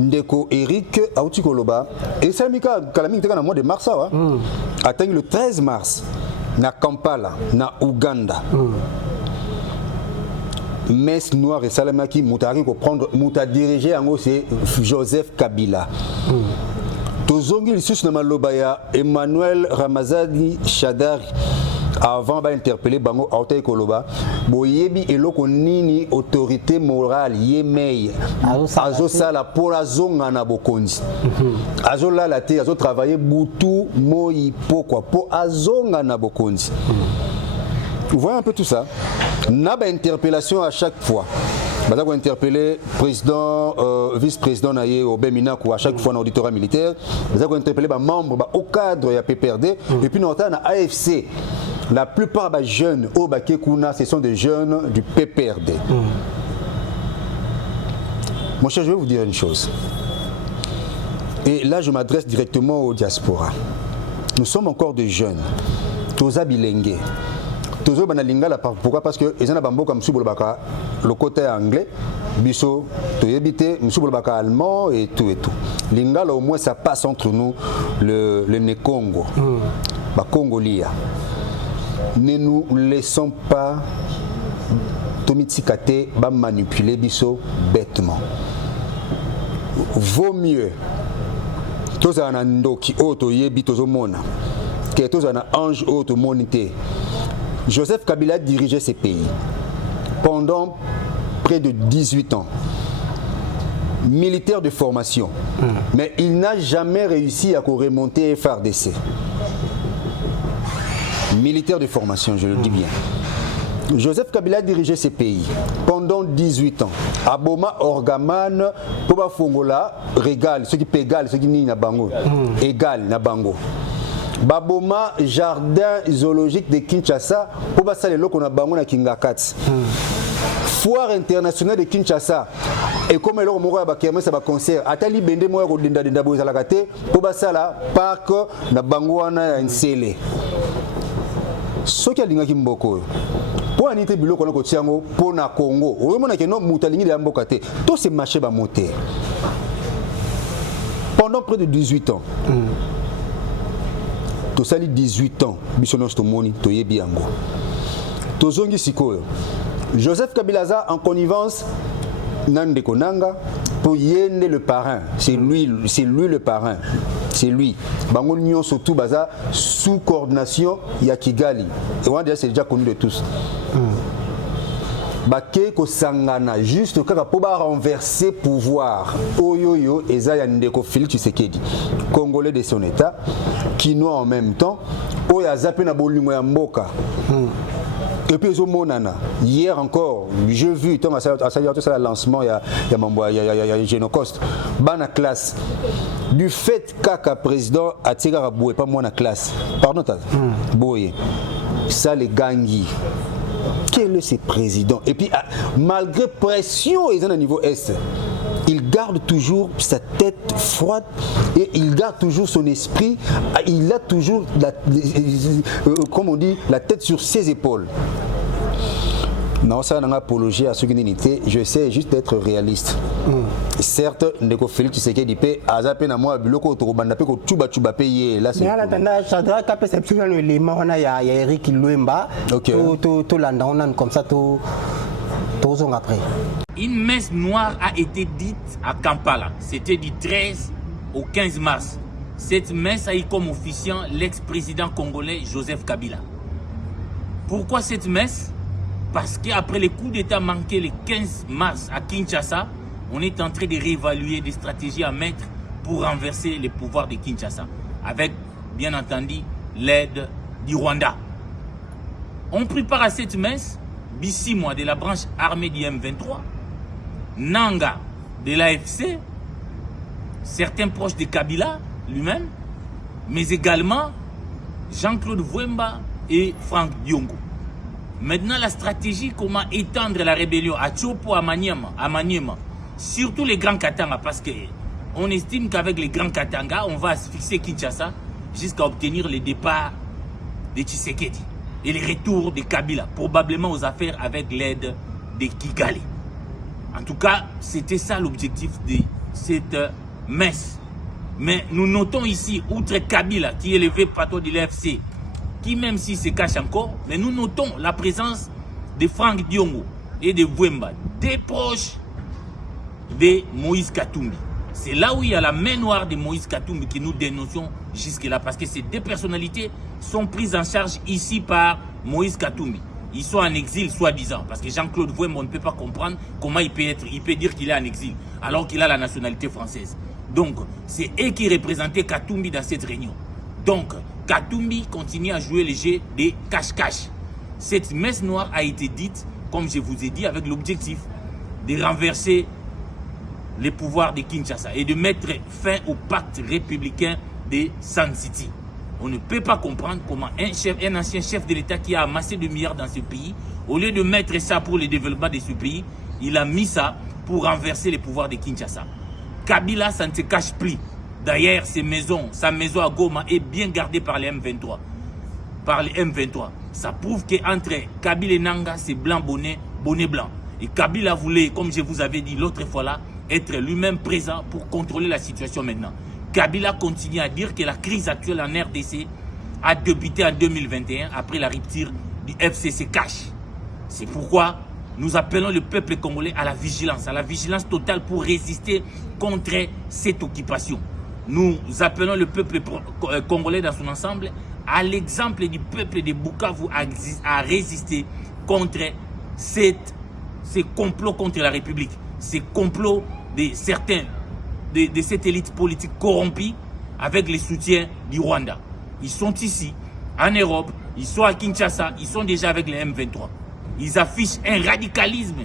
Ndeko Eric Autikoloba et Samika Kalamik dans le mois de mars atteint le 13 mars na Kampala na Ouganda. Messe noire et Salamaki Moutari pour prendre Mouta dirigé en haut c'est Joseph Kabila. Tozongi lisusu na malobaya Emmanuel Ramazani Shadari avant d'interpeller Bango Autay Koloba boyebi eloko nini autorité morale yemei azo sala pour azonga na bokonzi azo la la te azo travailler butu moi pourquoi pour azonga na bokonzi. Vous voyez un peu tout ça. N'a pas interpellation à chaque fois. Nous avons interpellé président, vice-président Naye au Beminakou à chaque fois dans l'auditorat militaire. Nous avons interpellé les membres au cadre de la PPRD. Et puis nous avons AFC. La plupart des jeunes au Bakekuna, ce sont des jeunes du PPRD. Mon cher, je vais vous dire une chose. Et là, je m'adresse directement aux diaspora. Nous sommes encore des jeunes. Toza Bilengue. Tozo Banalinga, pourquoi? Parce que les gens ont comme le côté anglais, biso, toyebite, Msubolbaka allemand et tout et tout. Lingala, au moins, ça passe entre nous, le Nekongo, le Congolia. Ne nous laissons pas Tomitsikate manipuler biso bêtement. Vaut mieux Toza Nandoki, Oto Yebi Tozo Mona, que Toza na Ange Oto Monité. Joseph Kabila dirigeait ces pays pendant près de 18 ans. Militaire de formation. Mais il n'a jamais réussi à remonter FARDC. Militaire de formation, je le dis bien. Joseph Kabila dirigeait ces pays pendant 18 ans. Aboma Orgaman, Poba Fongola, Régal, ceux qui pégal, ceux qui n'y na bango. Égal na bango. Baboma jardin zoologique de Kinshasa pour passer les locaux na bango na Kingakat. foire internationale de Kinshasa et comme elle a un concert atali bende moya ko denda denda bozala kate po basala parc na bangwana ya nsele soki alinga kimboko po anite biloko na ko tiango po na Congo oyo mona ke no mutalingi ya mboka te to se marché ba moté pendant près de 18 ans to sali 18 ans bisonos to moni to yebi yango to zongi sikoyo Joseph Kabilaza en connivence Nande Konanga pour yende le parrain. C'est lui le parrain. C'est lui. Bango Nyon surtout baza sous coordination Yakigali. Et on déjà c'est déjà connu de tous. Baké ko sangana juste kaka pour renverser pouvoir. Oyoyo Eza Ndeko Félix Tshisekedi. Congolais de son état, Kinois en même temps. Oya zappé na bolingo ya mboka. Et puis hier encore, j'ai vu à le lancement il y a Génocost, bana classe. Du fait qu'un président a tiré à Boué, pas moi la classe. Pardon, Boué. Ça les gangis. Quel est ce président? Et puis malgré pression, ils ont un niveau S. Il garde toujours sa tête froide et il garde toujours son esprit. Il a toujours, comme on dit, la tête sur ses épaules. Non, ça n'a apologie à ce qui n'était. Je sais juste d'être réaliste. Certes, Ndeko Félix Tshisekedi dit azape na moi biloko to banda pe ko tuba payer là c'est. Mais là Chadra ka perception le élément on a ya Eric Luemba. To landa on comme ça to ans après. Une messe noire a été dite à Kampala. C'était du 13 au 15 mars. Cette messe a eu comme officiant l'ex-président congolais Joseph Kabila. Pourquoi cette messe? Parce qu'après les coups d'État manqués le 15 mars à Kinshasa, on est en train de réévaluer des stratégies à mettre pour renverser les pouvoirs de Kinshasa. Avec, bien entendu, l'aide du Rwanda. On prépare à cette messe Bissimois de la branche armée du M23, Nanga de l'AFC, certains proches de Kabila lui-même, mais également Jean-Claude Vwemba et Franck Diongo. Maintenant, la stratégie, comment étendre la rébellion à Tchopo, à Maniema, surtout les Grands Katanga, parce qu'on estime qu'avec les Grands Katanga, on va asphyxier Kinshasa jusqu'à obtenir le départ de Tshisekedi et le retour de Kabila, probablement aux affaires avec l'aide de Kigali. En tout cas, c'était ça l'objectif de cette messe. Mais nous notons ici, outre Kabila, qui est l'élevé patron de l'AFC, qui même s'il se cache encore, mais nous notons la présence de Franck Diongo et de Vwemba, des proches de Moïse Katumbi. C'est là où il y a la main noire de Moïse Katumbi que nous dénonçons jusque-là, parce que ces deux personnalités sont prises en charge ici par Moïse Katumbi. Ils sont en exil, soi-disant, parce que Jean-Claude Vwemba, on ne peut pas comprendre comment il peut dire qu'il est en exil, alors qu'il a la nationalité française. Donc, c'est eux qui représentaient Katumbi dans cette réunion. Donc, Katumbi continue à jouer le jeu des cache-cache. Cette messe noire a été dite, comme je vous ai dit, avec l'objectif de renverser les pouvoirs de Kinshasa et de mettre fin au pacte républicain de Sun City. On ne peut pas comprendre comment un ancien chef de l'État qui a amassé des milliards dans ce pays, au lieu de mettre ça pour le développement de ce pays, il a mis ça pour renverser les pouvoirs de Kinshasa. Kabila, ça ne se cache plus. D'ailleurs, sa maison à Goma est bien gardée par les M23. Ça prouve qu'entre Kabila et Nanga, c'est blanc bonnet, bonnet blanc. Et Kabila voulait, comme je vous avais dit l'autre fois là, être lui-même présent pour contrôler la situation maintenant. Kabila continue à dire que la crise actuelle en RDC a débuté en 2021 après la rupture du FCC cash. C'est pourquoi nous appelons le peuple congolais à la vigilance totale pour résister contre cette occupation. Nous appelons le peuple congolais dans son ensemble à l'exemple du peuple de Bukavu à résister contre ces complots contre la République, ces complots de certains de cette élite politique corrompue avec le soutien du Rwanda. Ils sont ici, en Europe, ils sont à Kinshasa, ils sont déjà avec les M23. Ils affichent un radicalisme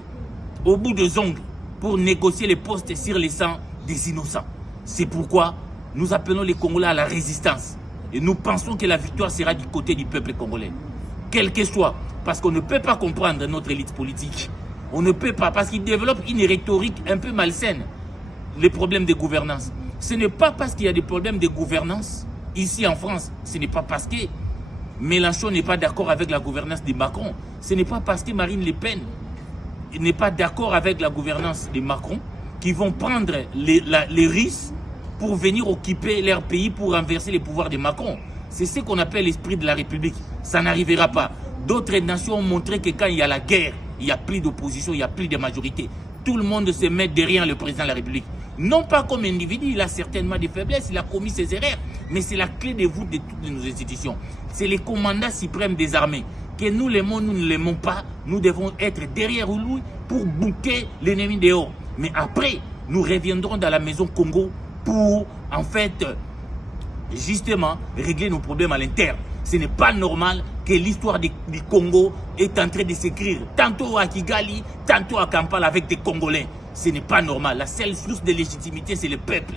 au bout des ongles pour négocier les postes sur les sangs des innocents. C'est pourquoi nous appelons les Congolais à la résistance. Et nous pensons que la victoire sera du côté du peuple congolais. Quel que soit, parce qu'on ne peut pas comprendre notre élite politique On ne peut pas, parce qu'ils développent une rhétorique un peu malsaine, les problèmes de gouvernance. Ce n'est pas parce qu'il y a des problèmes de gouvernance ici en France, ce n'est pas parce que Mélenchon n'est pas d'accord avec la gouvernance de Macron, ce n'est pas parce que Marine Le Pen n'est pas d'accord avec la gouvernance de Macron qu'ils vont prendre les risques pour venir occuper leur pays, pour renverser les pouvoirs de Macron. C'est ce qu'on appelle l'esprit de la République. Ça n'arrivera pas. D'autres nations ont montré que quand il y a la guerre, il n'y a plus d'opposition, il n'y a plus de majorité. Tout le monde se met derrière le président de la République. Non pas comme individu, il a certainement des faiblesses, il a commis ses erreurs, mais c'est la clé de voûte de toutes nos institutions. C'est le commandant suprême des armées. Que nous l'aimons, nous ne l'aimons pas, nous devons être derrière lui pour bouquer l'ennemi dehors. Mais après, nous reviendrons dans la maison Congo pour, en fait, justement, régler nos problèmes à l'interne. Ce n'est pas normal que l'histoire du Congo est en train de s'écrire tantôt à Kigali, tantôt à Kampala avec des Congolais. Ce n'est pas normal. La seule source de légitimité, c'est le peuple.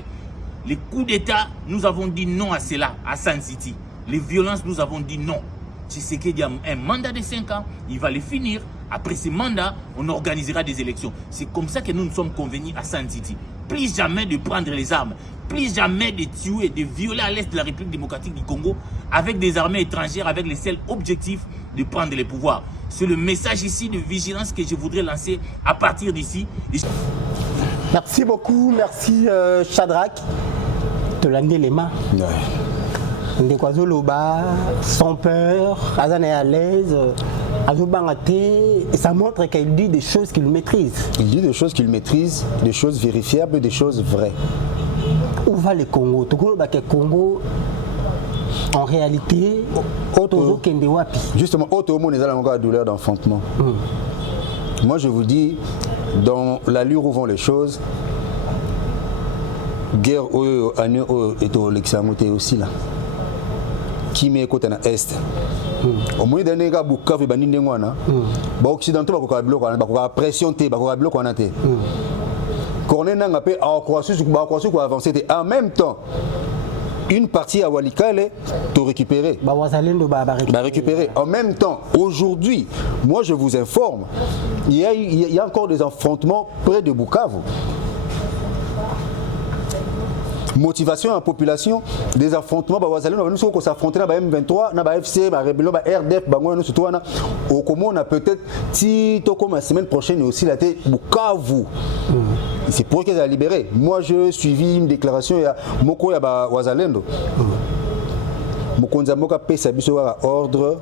Les coups d'État, nous avons dit non à cela, à Sun City. Les violences, nous avons dit non. Tshisekedi a un mandat de 5 ans, il va le finir. Après ce mandat, on organisera des élections. C'est comme ça que nous nous sommes convenus à Sun City. Plus jamais de prendre les armes, plus jamais de tuer, de violer à l'est de la République démocratique du Congo avec des armées étrangères, avec le seul objectif de prendre les pouvoirs. C'est le message ici de vigilance que je voudrais lancer à partir d'ici. Merci beaucoup, merci Shadrach. Te lander les mains. Ndekwazo Loba, sans peur, Azan est à l'aise, Azobangate, ça montre qu'il dit des choses qu'il maîtrise. Il dit des choses qu'il maîtrise, des choses vérifiables, des choses vraies. Où va le Congo? Le Congo, en réalité, justement, autre monde est encore la douleur d'enfantement. Moi, je vous dis, dans l'allure où vont les choses, guerre est au Lexamote aussi là. Qui met côté na est. Au moins d'un gars Bukavu bani ndengwana. Ba occidentaux ba ko bloquer ba ko pression te ba ko bloquer on te. Corner n'a pas à croire quoi avancer en même temps. Une partie à Walikale te récupérer. Récupérer. En même temps, aujourd'hui, moi je vous informe, il y a encore des affrontements près de Bukavu. Motivation à la population, des affrontements, nous sommes s'affronter dans M23, dans FC, dans RDF, au comment on a peut-être, si comme la semaine prochaine aussi, la tête Bukavu. C'est pour qu'ils aient libéré. Moi, je suivi une déclaration, il y a Moko Yaba Wazalendo. Mokonza Moka paie sa biso à ordre,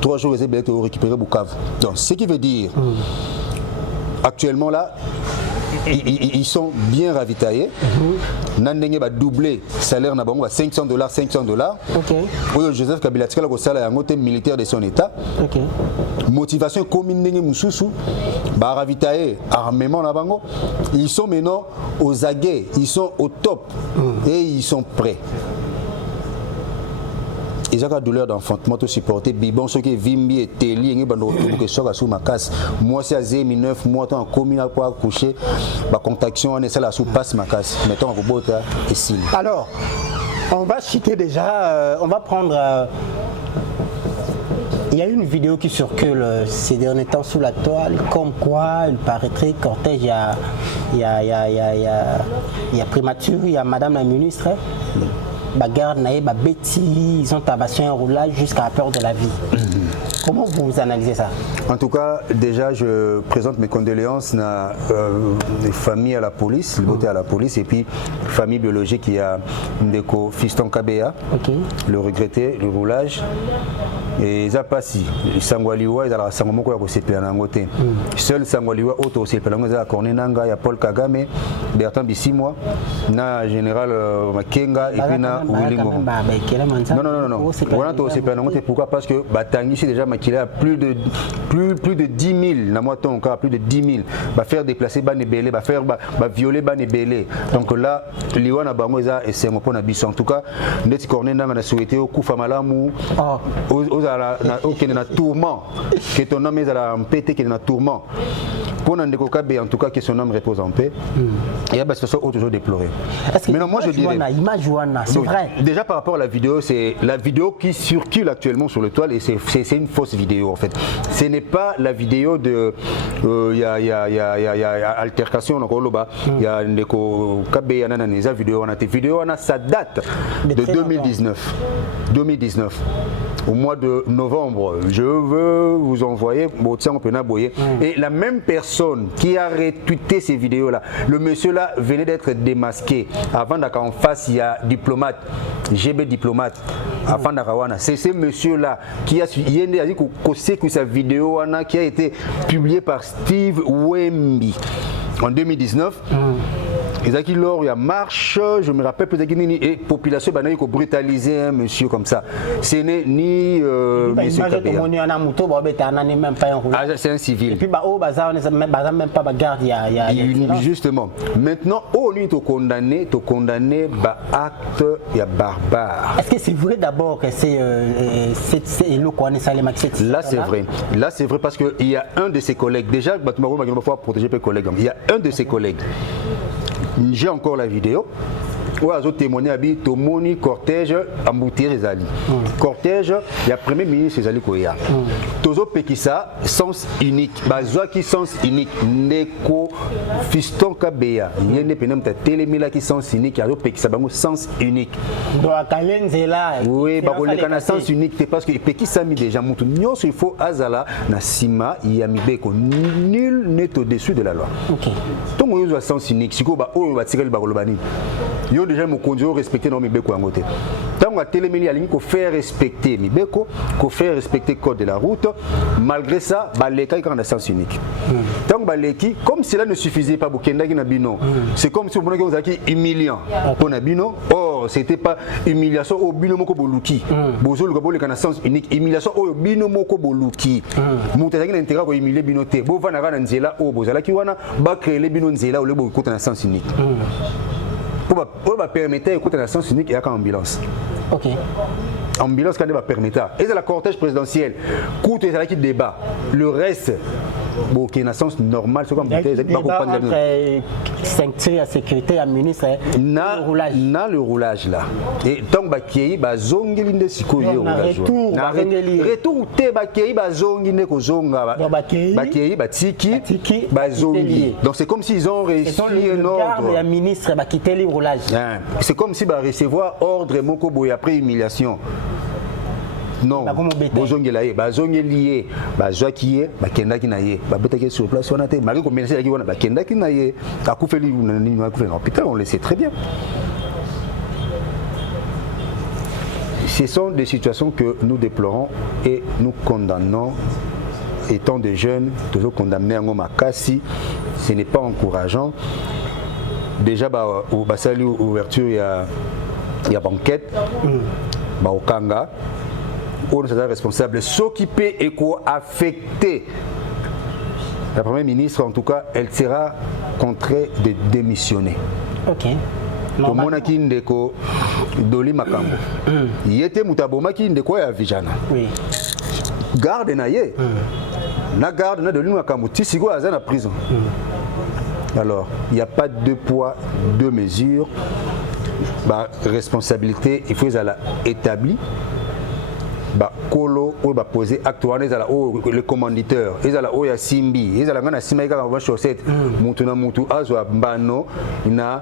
3 jours, ils ont récupéré Bukavu. Donc, ce qui veut dire, actuellement là, ils sont bien ravitaillés. Nandenge va doubler salaire na bango à $500. OK. Joseph Kabila tika ko sala yango te militaire de son état. OK. Motivation commune ndenge mususu ba ravitailler armement na bango. Ils sont maintenant aux aguets, ils sont au top et ils sont prêts. Ils ont la douleur d'enfantement tout supporter. Bibon, ceux qui vimbi et teli, ils ont que soit sous ma casse. Moi, c'est à 9 mois, en commune pour accoucher. Ma contaction, on est là sous passe ma casse. Mettons en robot et signe. Alors, on va citer déjà, on va prendre. Il y a une vidéo qui circule ces derniers temps sous la toile, comme quoi il paraîtrait cortège, il y a primature, il y a Madame la ministre. Bagarre, Betty, ils ont tabassé un roulage jusqu'à la peur de la vie. Comment vous analysez ça? En tout cas, déjà, je présente mes condoléances à des familles à la police, à la police, et puis famille biologique qui a Ndeko Fiston Kabea, le regretté, le roulage. Et ça passe, Sangwaliwa, il y a la Sangomoko qui s'est payé en Angoté. Seul Sangwaliwa, auto, c'est payé en Angoté, il y a Paul Kagame, Bertrand Bissimois, na général Makenga, et puis na Oulingo. Non. Voilà, c'est payé en Angoté. Pourquoi? Parce que Batangi, c'est déjà maquillé à plus de 10 000, na moi ton cas, plus de 10 000. Va faire déplacer Bane Belé, va violer Bane Belé. Donc là, Liwana Bangoza et c'est un peu en tout cas, Ndeti Cornet n'a souhaité au Koufa Malamu, aux na tourment, que ton âme est à pété, qui est dans tourment. Pour Ndeko Kabe, en tout cas, que son âme repose en paix. Et il y a des situations toujours déplorées. Mais non, moi je dirais. C'est vrai. Déjà par rapport à la vidéo, c'est la vidéo qui circule actuellement sur le toile et c'est une fausse vidéo en fait. Ce n'est pas la vidéo de. Il y a altercation, il y a Ndeko Kabe, il y a une vidéo, ça date de 2019. 2019. Au mois de novembre, je veux vous envoyer et la même personne qui a retweeté ces vidéos-là, le monsieur-là venait d'être démasqué. Avant qu'en face, il y a diplomate, GB diplomate. Avant d'Akawana, c'est ce monsieur-là qui a dit sa vidéo qui a été publiée par Steve Wemby en 2019. Et lors il y a marche, je me rappelle plus et population banane qui brutaliser un monsieur comme ça. Ce n'est ni monsieur Kabila. C'est un civil. Et puis même pas garde justement. Maintenant, au lieu de condamner acte barbare. Est-ce que c'est vrai d'abord que c'est là c'est vrai. Là c'est vrai parce qu'il y a un de ses collègues. Déjà, il faut protéger les collègues. Il y a un de ses collègues. J'ai encore la vidéo. Où a témoigné à Tomoni cortège embouteillé les alliés. Cortège, il y a premier ministre les alliés Koya. Tozo Pekisa sens unique. Bazoa qui sens unique. Neko fiston Kabeya. Il y a des pénèmes télémila qui sens unique. Il y a Pekisa bango sens unique. Oui, bakoleka sens unique. C'est parce que Pekisa mi déjà mutu. Nyon il faut azala na sima yamibeko. Nul n'est au-dessus de la loi. OK. Tongo yo sens unique. Siko ba o ba tirel bakolobani. Yo déjà mon conduit respecter dans mes béco à côté. Tant que télémélie à ligne qu'on fait respecter mes béco, qu'on fait respecter le code de la route, malgré ça, baleka il y a un sens unique. Tant que baleki, comme cela ne suffisait pas pour Kenda qui n'a bino, c'est comme si vous avez humiliant pour Nabino. Or, c'était pas humiliation au bino moko boluki. Bozo le gabo le kana sens unique. Humiliation au bino moko boluki. Moutazaki n'intérêt ko humilier bino te. Bo vana kana nzela au bozala ki wana ba créer les bino nzela ou le bo ko na sens unique. Pour permettre d'écouter la sens unique et à ambulance. OK. Ambulance quand elle va permettre. Et c'est la cortège présidentiel. Coûte et qui débat. Le reste, bon, qui est un sens normal, c'est comme ceinture à sécurité à ministre. Na le roulage là. Et donc bakiyi bazongeli nde sikoyo roulage. Retour te bakiyi bazongeli ko zonga. Bakiyi batiki bazongi. Donc c'est comme s'ils ont réussi un ordre. Le ministre va quitter le roulage. C'est comme si va recevoir ordre moko boy après humiliation. Non, bozongela ye, bazongeli ye, bazwaki ye, bakendaki na ye, babetaki sur place wana te, malgré qu'on menaçait la wana, bakendaki na ye, akufeli na hôpital, on le sait très bien. Ce sont des situations que nous déplorons et nous condamnons. Étant des jeunes, toujours condamnés à Ngomakasi, ce n'est pas encourageant. Déjà, au Bassali, ouverture, il y a banquette, au Kanga. On est responsable. S'occuper et affecter la première ministre, en tout cas, elle sera contrainte de démissionner. OK. Tout le monde a qui ndeko doli makambo. Il était mutaboma qui ndeko ya vijana. Oui. Garde na ye. Na garde na doli makambo. Tisigo aza na prison. Alors, il n'y a pas deux poids, deux mesures. Bah, responsabilité, il faut la établir. Kolo ou ba poser acte wana ezala le commanditeur ezala o ya simbi ezala ngana simba ka ba chaussette mutu na mutu azwa mbano na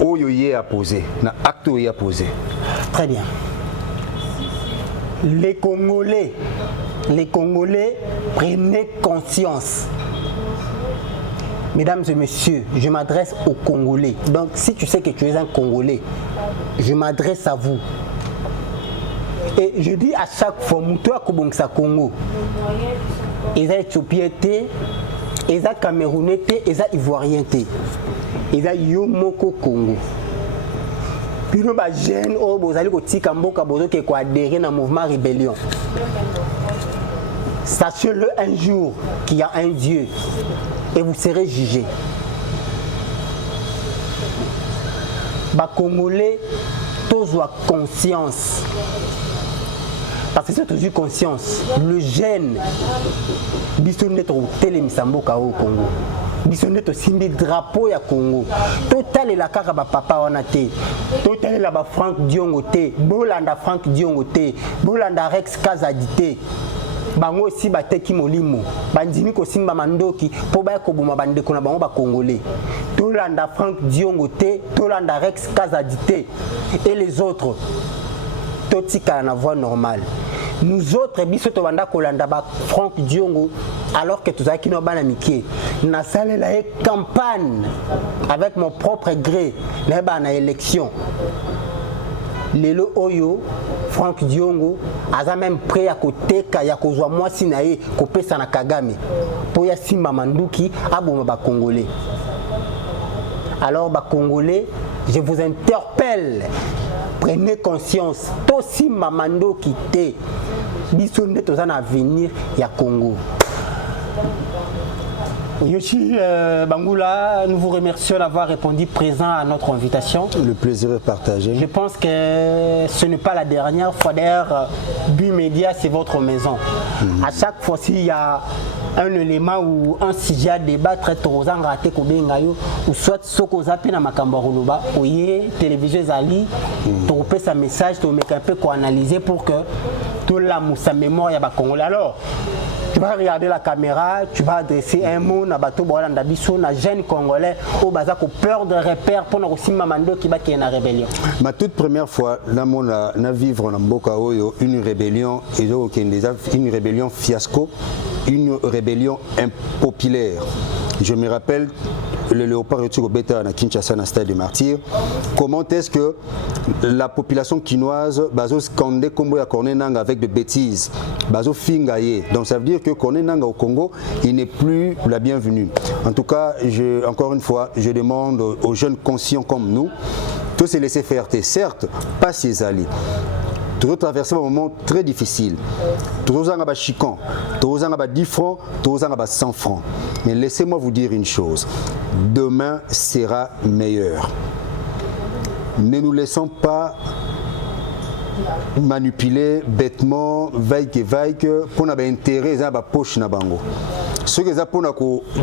oyo ye a poser na acte o ya poser. Très bien. Les Congolais prenez conscience. Mesdames et messieurs, je m'adresse aux Congolais. Donc si tu sais que tu es un Congolais, je m'adresse à vous. Et je dis à chaque fois, Moutoua Kobongsa Congo, ils sont éthiopiens, ils sont camerounais, ils sont ivoiriens, ils sont Yomoko Congo. Puis nous, les jeunes, vous allez adhérer au mouvement rébellion. Sachez-le un jour qu'il y a un Dieu et vous serez jugés. Les Congolais, tous ont conscience. parce que c'est toujours conscience. Le jeune, bisonnet au télémisamboka au Congo. Bisonnet au simbi drapeau ya Congo. Total et la caraba papa on a té. Total et la ba Franck Diongote. Bolanda Franck Diongote. Bolanda Rex Kazadite. Bango aussi bateki molimo. Bandimi ko simba mandoki. Po ba ko buma bande ko na bango ba congolais. Tolanda Franck Diongote. Tolanda Rex Kazadite. Et les autres. Totika na voie normale. Nous autres, biso to banda kolanda ba Franck Diongo alors que tout ça qui no bana miké. Na salé la campagne avec mon propre gré, na bana élection. Lelo oyo Franck Diongo aza même prêt à côté ka ya kozwa mwasi na ye ko pesa na Kagame. Po ya simba manduki aboma ba congolais. Alors ba congolais, je vous interpelle. Prenez conscience, tosi mamando quitté. Bisonde tozan avenir ya Congo. Yoshi Bangoula, nous vous remercions d'avoir répondu présent à notre invitation. Le plaisir est partagé. Je pense que ce n'est pas la dernière fois. D'ailleurs, Bumédia, c'est votre maison. À chaque fois, s'il y a un élément ou un sujet à débattre, ou soit ce qu'on appelle Makambarouloba, ou télévision Zali, tu repères sa message, tu mets un peu qu'on analyser pour que tout la sa mémoire y a Congolais. Alors, tu vas regarder la caméra, tu vas adresser un mot à Bato Boalanda Bisso, na jeune Congolais, au Bazako peur de repère pour nous aussi Mamando qui va qui est en rébellion. Ma toute première fois, na vivre en Mboka Oyo, une rébellion, et une rébellion fiasco, une rébellion impopulaire. Je me rappelle le léopard Retour au Beta à Kinshasa, na stade des Martyrs. Comment est-ce que la population quinoise bazo scandé Kombo ya Kornenanga avec de bêtises, bazo fingaye. Donc ça veut dire que Kornenanga au Congo, il n'est plus la bienvenue. En tout cas, encore une fois, je demande aux jeunes conscients comme nous, de se laisser faire. Certes, pas ses alliés. Toujours traverser un moment très difficile. Toujours en bas chican, toujours en bas 10 francs, toujours en bas 100 francs. Mais laissez-moi vous dire une chose. Demain sera meilleur. Ne nous laissons pas manipuler bêtement, vaille pour n'avoir intérêt à la poche na bango. Ce que ça pour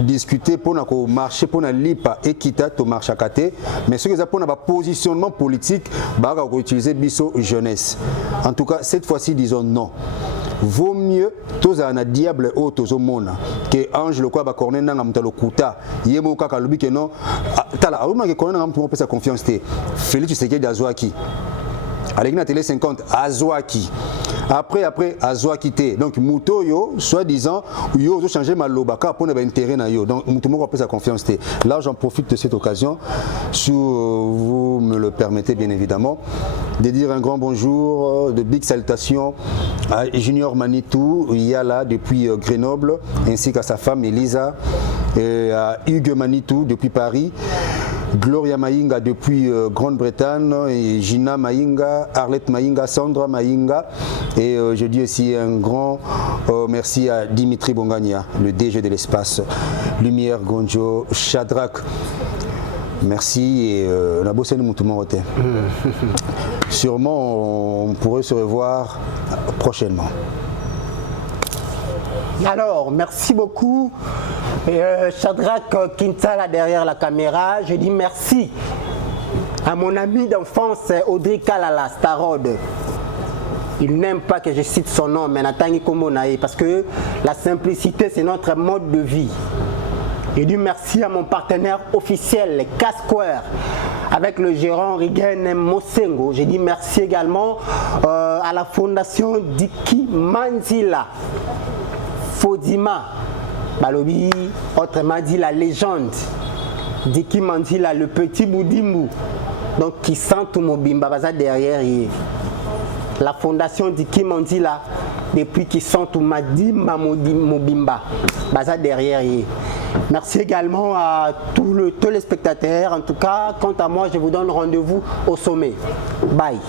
discuter, pour marcher, pour lipa équitable au marché à côté, mais ce que ça pour positionnement politique, bah utiliser biso jeunesse. En tout cas, cette fois-ci, disons non. Vaut mieux tous un diable au tous au monde que ange le quoi ba corner na mtalo kuta yemo kaka lobi que non tala aruma que corner na mtu sa confiance te Félix Tshisekedi azwaki avec la télé 50 azwaki après azwaki te donc muto yo soi-disant yo changer malobaka pour n'avoir intérêt na yo donc muto moko sa confiance te. Là j'en profite de cette occasion si vous me le permettez bien évidemment de dire un grand bonjour, de big salutations à Junior Manitou, Yala depuis Grenoble, ainsi qu'à sa femme Elisa, et à Hugues Manitou depuis Paris, Gloria Maïnga depuis Grande-Bretagne, et Gina Maïnga, Arlette Maïnga, Sandra Maïnga, et je dis aussi un grand merci à Dimitri Bongania, le DG de l'espace, Lumière Gonjo, Shadrach. Merci et la bosse nous tout le monde. Sûrement on pourrait se revoir prochainement. Alors, merci beaucoup. Shadrach Kinsala derrière la caméra. Je dis merci à mon ami d'enfance Audrey Kalala Starode. Il n'aime pas que je cite son nom, mais Nathalie Komonae, parce que la simplicité c'est notre mode de vie. Je dis merci à mon partenaire officiel, Casquare, avec le gérant Rigen Mosengo. Je dis merci également à la fondation Diki Manzila, Fodima, Balobi, autrement dit la légende, Diki Manzila, le petit Boudimou, donc qui sent tout Mobimba Baza derrière. La fondation Diki Manzila, depuis qui sent tout Madimba Mobimba Baza derrière. Merci également à tous les téléspectateurs. En tout cas, quant à moi, je vous donne rendez-vous au sommet. Bye.